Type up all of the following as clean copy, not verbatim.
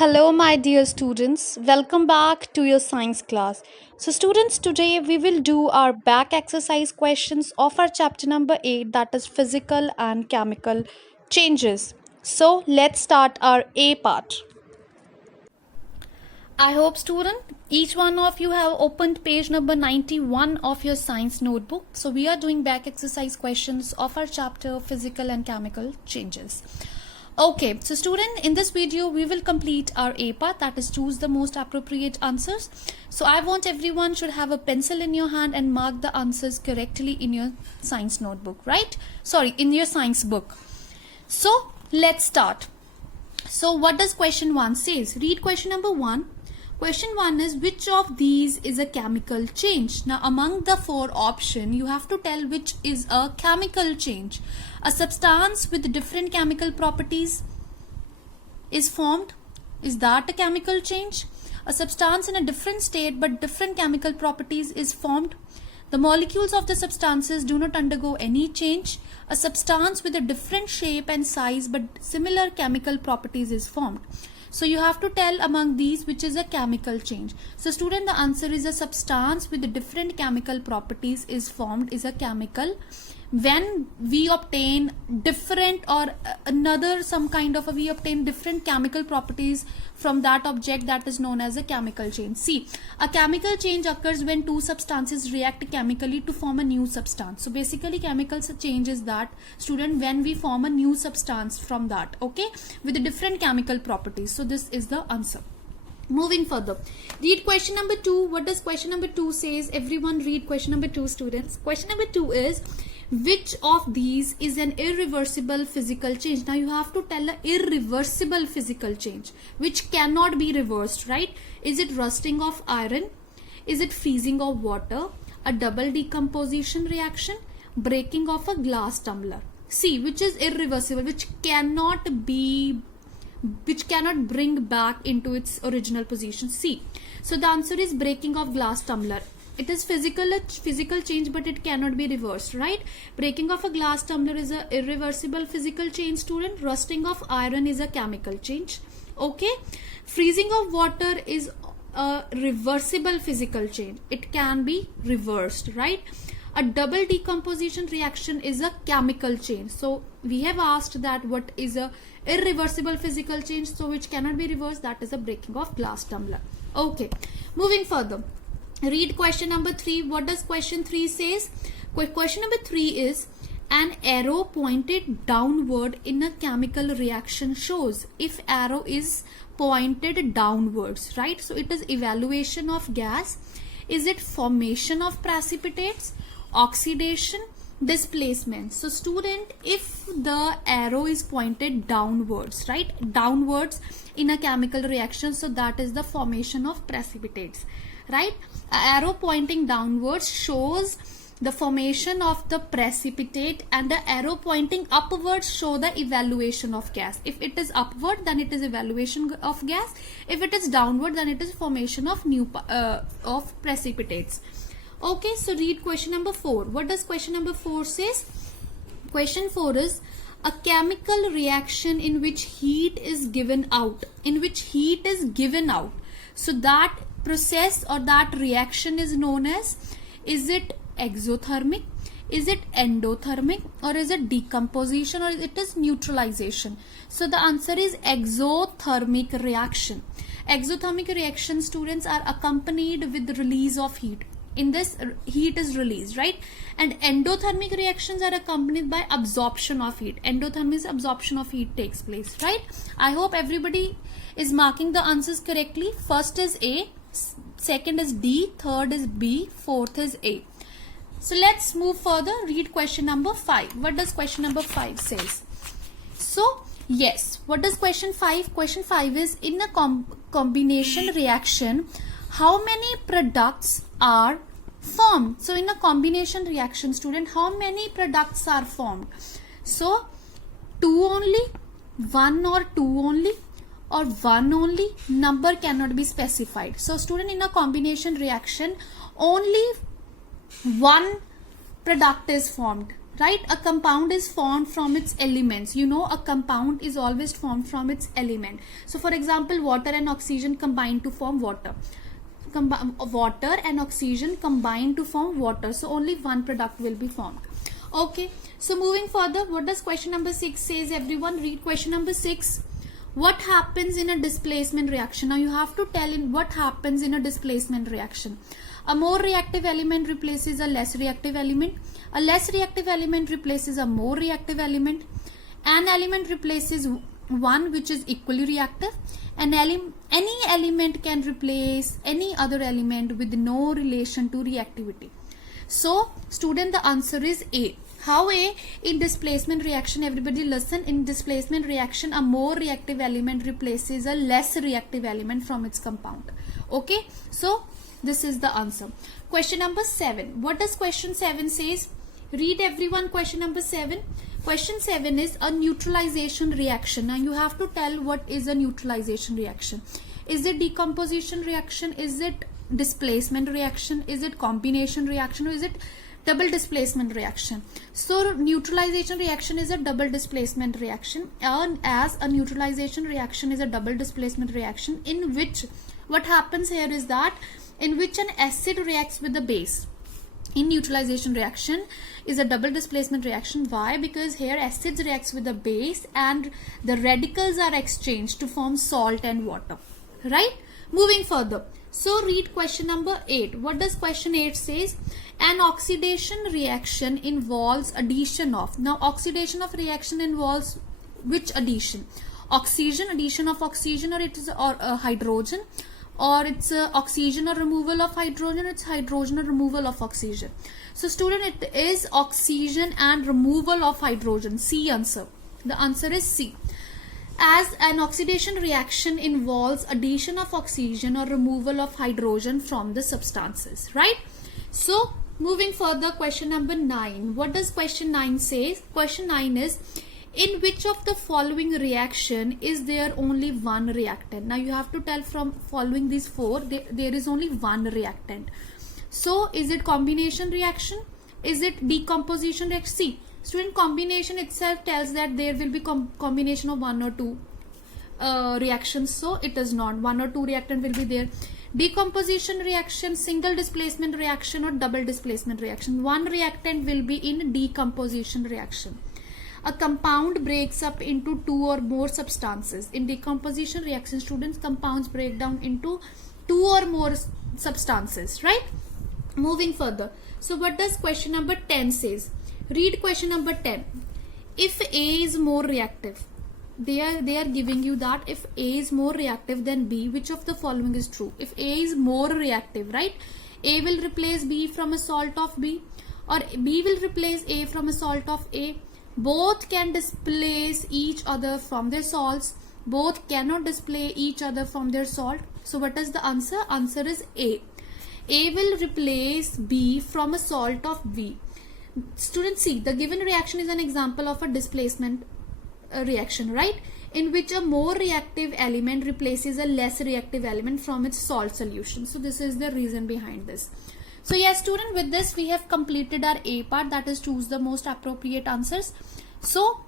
Hello, my dear students. Welcome back to your science class. So, students, today we will do our back exercise questions of our chapter number 8, that is physical and chemical changes. So, let's start our A part. I hope, student, each one of you have opened page number 91 of your science notebook. So, we are doing back exercise questions of our chapter physical and chemical changes. Okay, so student, in this video we will complete our A part, that is choose the most appropriate answers. So I want everyone should have a pencil in your hand and mark the answers correctly in your science notebook, right? Sorry, in your science book. So let's start. So what does question 1 says? Read question number 1. Question 1 is, which of these is a chemical change? Now among the four options, you have to tell which is a chemical change. A substance with different chemical properties is formed. Is that a chemical change? A substance in a different state but different chemical properties is formed. The molecules of the substances do not undergo any change. A substance with a different shape and size but similar chemical properties is formed. So you have to tell among these which is a chemical change. So student, the answer is a substance with different chemical properties is formed is a chemical. When we obtain different or another some kind of we obtain different chemical properties from that object, that is known as a chemical change. See, a chemical change occurs when two substances react chemically to form a new substance. So basically chemical change is that, student, when we form a new substance from that, okay, with different chemical properties. So this is the answer. Moving further, read question number 2. What does question number 2 says? Everyone read question number 2, students. Question number 2 is, which of these is an irreversible physical change? Now you have to tell an irreversible physical change which cannot be reversed, right? Is it rusting of iron? Is it freezing of water? A double decomposition reaction? Breaking of a glass tumbler? See, which is irreversible, which cannot bring back into its original position. See, so the answer is breaking of glass tumbler. It is physical change, but it cannot be reversed, right? Breaking of a glass tumbler is a irreversible physical change, student. Rusting of iron is a chemical change, okay? Freezing of water is a reversible physical change. It can be reversed, right? A double decomposition reaction is a chemical change. So we have asked that what is a irreversible physical change, so which cannot be reversed, that is a breaking of glass tumbler. Okay, moving further, read question number 3. What does question 3 says? Question number 3 is, an arrow pointed downward in a chemical reaction shows. If arrow is pointed downwards, right? So it is evaluation of gas. Is it formation of precipitates, oxidation, displacement? So student, if the arrow is pointed downwards, right, downwards in a chemical reaction, so that is the formation of precipitates, right? An arrow pointing downwards shows the formation of the precipitate, and the arrow pointing upwards show the evaluation of gas. If it is upward, then it is evaluation of gas. If it is downward, then it is formation of of precipitates. Okay, so read question number 4. What does question number 4 says? Question 4 is, a chemical reaction in which heat is given out. In which heat is given out. So that process or that reaction is known as, is it exothermic, is it endothermic, or is it decomposition, or it is neutralization? So the answer is exothermic reaction. Exothermic reactions, students, are accompanied with the release of heat. In this, heat is released, right? And endothermic reactions are accompanied by absorption of heat. Endothermic absorption of heat takes place, right? I hope everybody is marking the answers correctly. First is A, second is D, third is B, fourth is A. So let's move further. Read question number 5. What does question number 5 says? So yes, what does question 5? Question 5 is, in a combination reaction, how many products are formed? So in a combination reaction, student, how many products are formed? So 2 only, 1 or 2 only, or 1 only? Number cannot be specified. So student, in a combination reaction, only one product is formed, right? A compound is formed from its elements. You know, a compound is always formed from its element. So for example, water and oxygen combine to form water. Water and oxygen combine to form water. So only one product will be formed. Okay. So moving further, what does question number 6 says? Everyone read question number 6. What happens in a displacement reaction? Now you have to tell in what happens in a displacement reaction. A more reactive element replaces a less reactive element. A less reactive element replaces a more reactive element. An element replaces one which is equally reactive. Any element can replace any other element with no relation to reactivity. So student, the answer is A. How A? In displacement reaction, everybody listen, in displacement reaction a more reactive element replaces a less reactive element from its compound. Okay, so this is the answer. Question number 7. What does question 7 says? Read everyone question number 7. Question 7 is a neutralization reaction. Now you have to tell what is a neutralization reaction. Is it decomposition reaction? Is it displacement reaction? Is it combination reaction? Or is it double displacement reaction? So neutralization reaction is a double displacement reaction, and as a neutralization reaction is a double displacement reaction in which what happens here is that in which an acid reacts with the base. In neutralization reaction is a double displacement reaction. Why? Because here acids reacts with the base and the radicals are exchanged to form salt and water, right? Moving further, so read question number 8. What does question 8 says? An oxidation reaction involves addition of. Now oxidation of reaction involves which addition? Oxygen, addition of oxygen, or it is hydrogen, or it's oxygen or removal of hydrogen, it's hydrogen or removal of oxygen. So student, it is oxygen and removal of hydrogen. C answer. The answer is C. As an oxidation reaction involves addition of oxygen or removal of hydrogen from the substances, right? So moving further, question number 9. What does question 9 say? Question 9 is, in which of the following reaction is there only one reactant? Now you have to tell from following these 4, there is only one reactant. So is it combination reaction? Is it decomposition reaction? See, student, combination itself tells that there will be combination of 1 or 2 reactions. So it is not. 1 or 2 reactant will be there. Decomposition reaction, single displacement reaction or double displacement reaction. One reactant will be in decomposition reaction. A compound breaks up into 2 or more substances. In decomposition reaction, students, compounds break down into 2 or more substances, right? Moving further. So what does question number 10 says? Read question number 10. If A is more reactive, they are giving you that if A is more reactive than B, which of the following is true? If A is more reactive, right? A will replace B from a salt of B, or B will replace A from a salt of A. Both can displace each other from their salts. Both cannot displace each other from their salt. So what is the answer? Answer is A. A will replace B from a salt of B. Students, see, the given reaction is an example of a displacement reaction, right? In which a more reactive element replaces a less reactive element from its salt solution. So this is the reason behind this. So yes, student, with this we have completed our A part, that is choose the most appropriate answers. So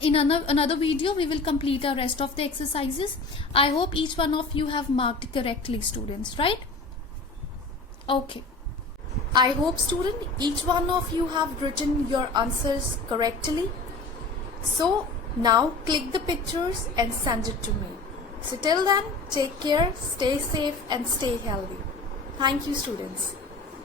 in another video we will complete our rest of the exercises. I hope each one of you have marked correctly, students, right? Okay. I hope, student, each one of you have written your answers correctly. So now click the pictures and send it to me. So till then, take care, stay safe and stay healthy. Thank you, students.